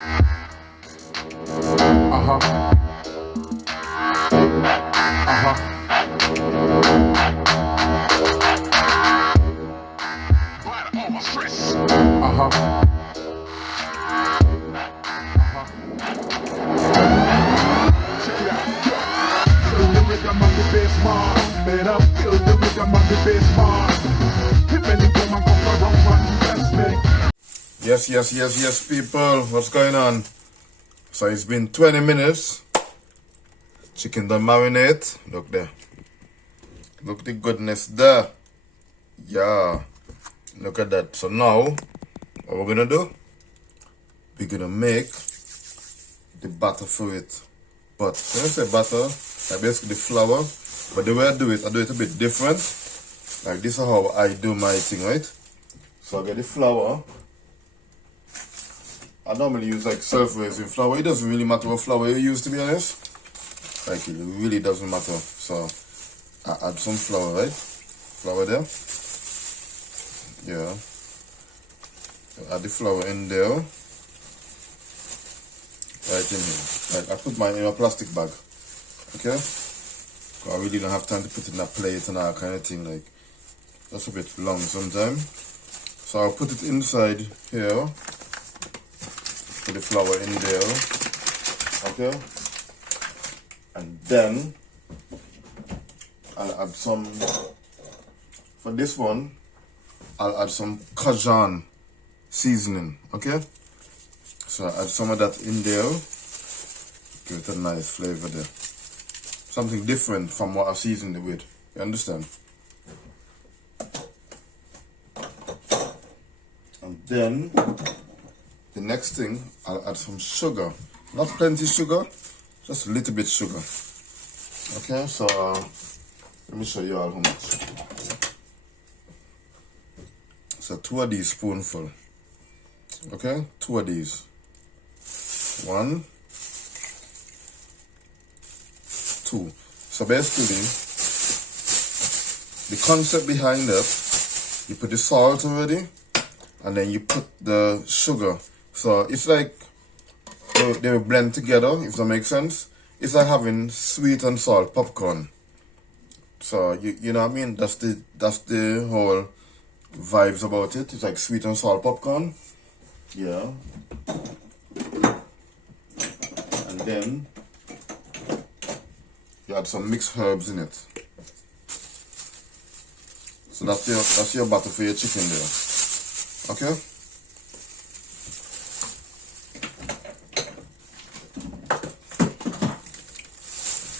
Uh-huh. Uh-huh. Uh-huh. Check it out. Feel the rhythm of the bass mark. Better feel the rhythm of the bass mark. If any woman come around and bless me. Yes, people. What's going on? So it's been 20 minutes. Chicken done marinate. Look there. Look the goodness there. Yeah. Look at that. So now, what we're gonna do? We're gonna make the batter for it. But when I say batter, like basically the flour. But the way I do it a bit different. Like this is how I do my thing, right? So I get the flour. I normally use like self-raising flour. It doesn't really matter what flour you use, to be honest. Like it really doesn't matter. So I add some flour, right? Flour there. Yeah. So add the flour in there. Right in here. Like I put mine in a plastic bag. Okay? So I really don't have time to put it in a plate and all kind of thing. Like that's a bit long sometimes. So I'll put it inside here. Put the flour in there. Okay? And then I'll add some, for this one, I'll add some Cajun seasoning, okay? So I add some of that in there, give it a nice flavor there. Something different from what I seasoned it with, you understand? And then, the next thing, I'll add some sugar. Not plenty sugar, just a little bit sugar. Okay, so let me show you all how much. So 2 of these spoonful. Okay, 2 of these. 1, 2. So basically, the concept behind that, you put the salt already, and then you put the sugar. So it's like they will blend together, if that makes sense. It's like having sweet and salt popcorn. So you know what I mean? That's the whole vibes about it. It's like sweet and salt popcorn. Yeah. And then you add some mixed herbs in it. So that's your batter for your chicken there. Okay?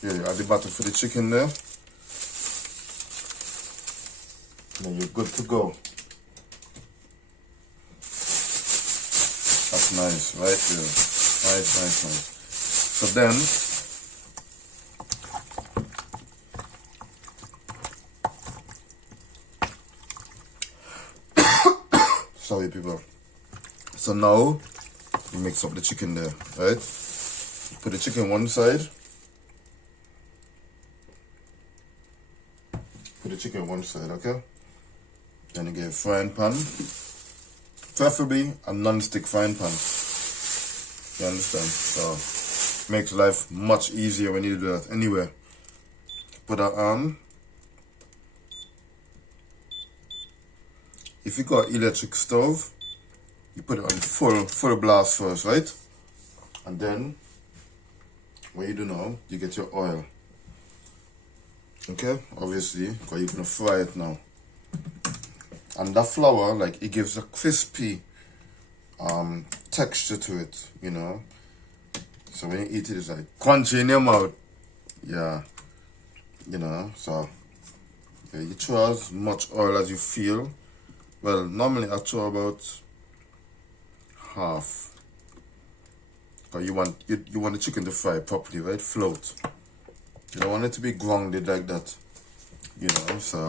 Yeah, you add the batter for the chicken there. And then you're good to go. That's nice, right there. Nice. So then, sorry people. So now, you mix up the chicken there, right? Put the chicken one side. Put the chicken one side, okay? Then you get a frying pan. Preferably a non-stick frying pan. You understand? So makes life much easier when you do that. Anyway, put that on. If you got electric stove, you put it on full blast first, right? And then what you do now, you get your oil. Okay, obviously, because you're gonna fry it now. And that flour, like, it gives a crispy texture to it, you know. So when you eat it, it's like crunchy in your mouth. Yeah, you know. So yeah, you throw as much oil as you feel. Well, normally I throw about half. Because you want the chicken to fry properly, right? Float. You don't want it to be grounded like that, you know. So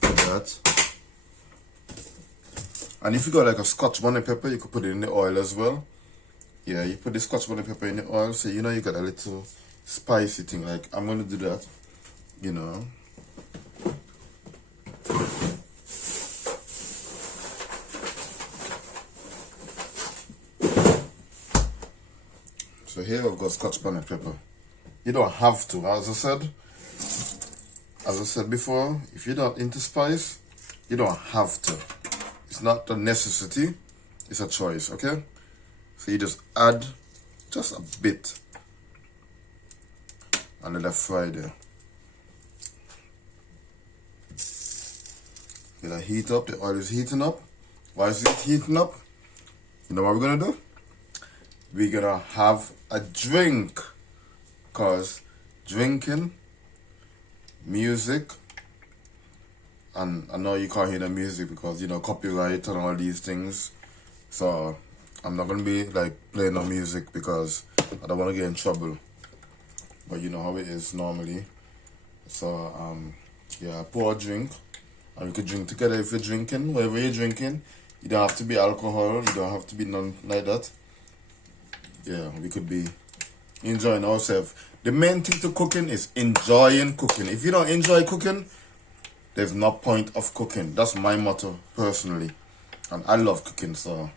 put that. And if you got like a Scotch bonnet pepper, you could put it in the oil as well. Yeah, you put the Scotch bonnet pepper in the oil, so you know you got a little spicy thing. Like I'm gonna do that, you know. So here I've got Scotch bonnet pepper. You don't have to, as I said before, if you're not into spice, you don't have to. It's not a necessity, it's a choice, okay? So you just add just a bit and let that fry there. Let that heat up, the oil is heating up. Why is it heating up? You know what we're gonna do? We're gonna have a drink, cause drinking, music, and I know you can't hear the music because you know copyright and all these things, so I'm not gonna be like playing no music because I don't want to get in trouble, but you know how it is normally. So yeah, pour a drink and we could drink together if you're drinking, whatever you're drinking. You don't have to be alcohol, you don't have to be none like that. Yeah, we could be enjoying ourselves. The main thing to cooking is enjoying cooking. If you don't enjoy cooking, there's no point of cooking. That's my motto personally. And I love cooking, so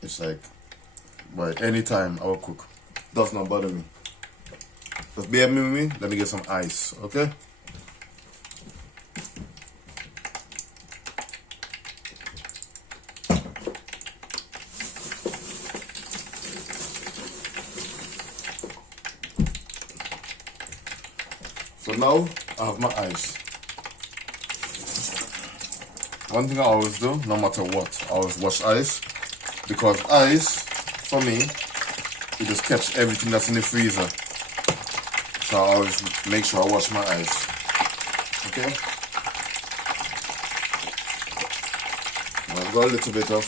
it's like, boy, anytime I will cook. Does not bother me. Just bear with me, let me get some ice, okay? So now I have my ice. One thing I always do, no matter what, I always wash ice. Because ice, for me, it just catch everything that's in the freezer. So I always make sure I wash my ice. Okay? I've got a little bit of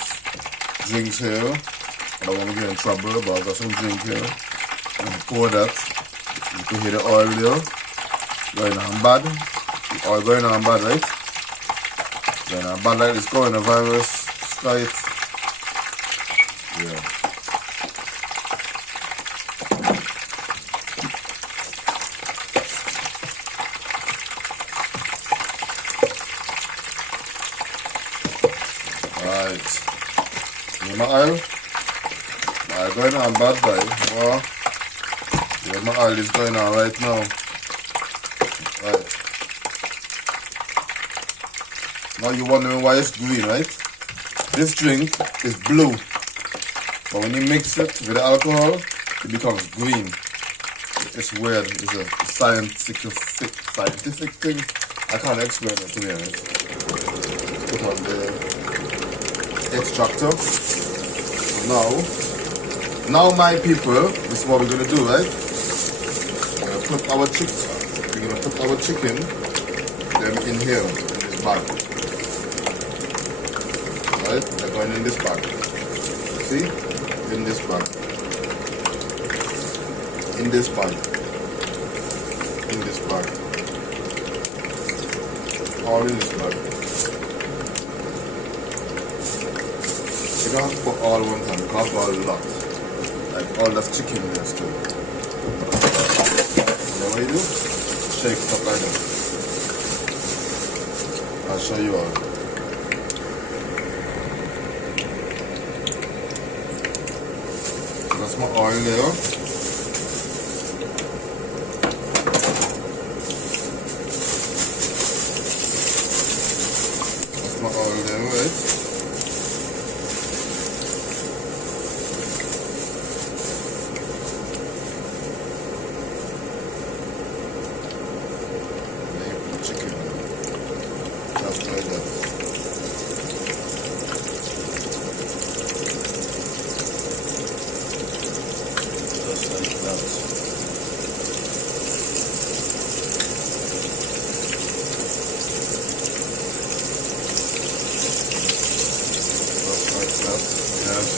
drinks here. I don't want to get in trouble, but I've got some drink here. And pour that. You can hear the oil there. Going on bad. The oil going on bad, right? Going on bad like this coronavirus. Straight. Yeah. Right. Hear my oil? My oil going on bad, boy. Oh. Yeah, my oil is going on right now. Right. Now you're wondering why it's green, right? This drink is blue. But when you mix it with the alcohol, it becomes green. It's weird. It's a scientific thing. I can't explain it to be honest. Put on the extractor. Now my people, this is what we're gonna do, right? We're gonna put our chicken them in here, in this bag. Right? They're going in this bag. See? In this bag. In this bag. In this bag. All in this bag. You don't have to put all one time, you can't put a lot. Like all that chicken there still. You know what you do? Shake it up like that. I'll show you all. That's my oil there. That's my oil there, right?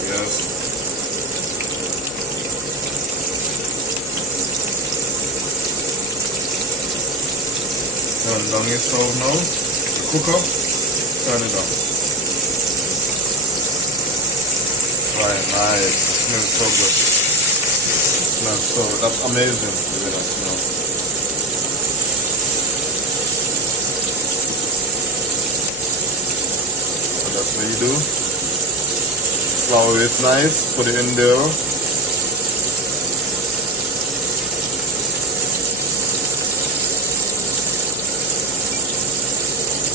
Yes. Turn down your stove now. The cooker, turn it on. Right, nice. It smells so good. It smells so good. That's amazing. The way that smells. So that's what you do. Flour it nice, put it in there.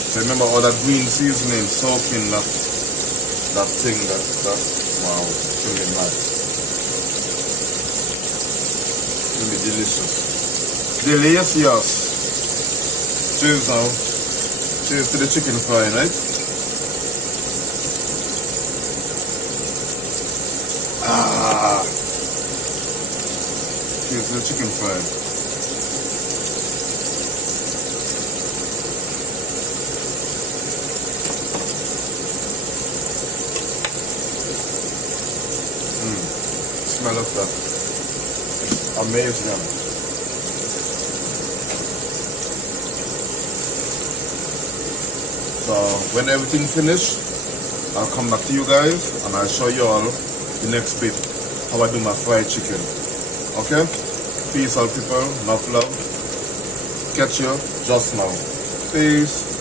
So remember all that green seasoning soaking that thing that wow, it's gonna be mad. It's gonna be delicious. Delicious. Cheers now. Cheers to the chicken fry, right? Ah. Cheers to the chicken fry. Smell of that. Amazing. So when everything finished, I'll come back to you guys and I'll show you all the next bit, how I do my fried chicken. Okay? Peace out people, enough love. Catch you just now. Peace.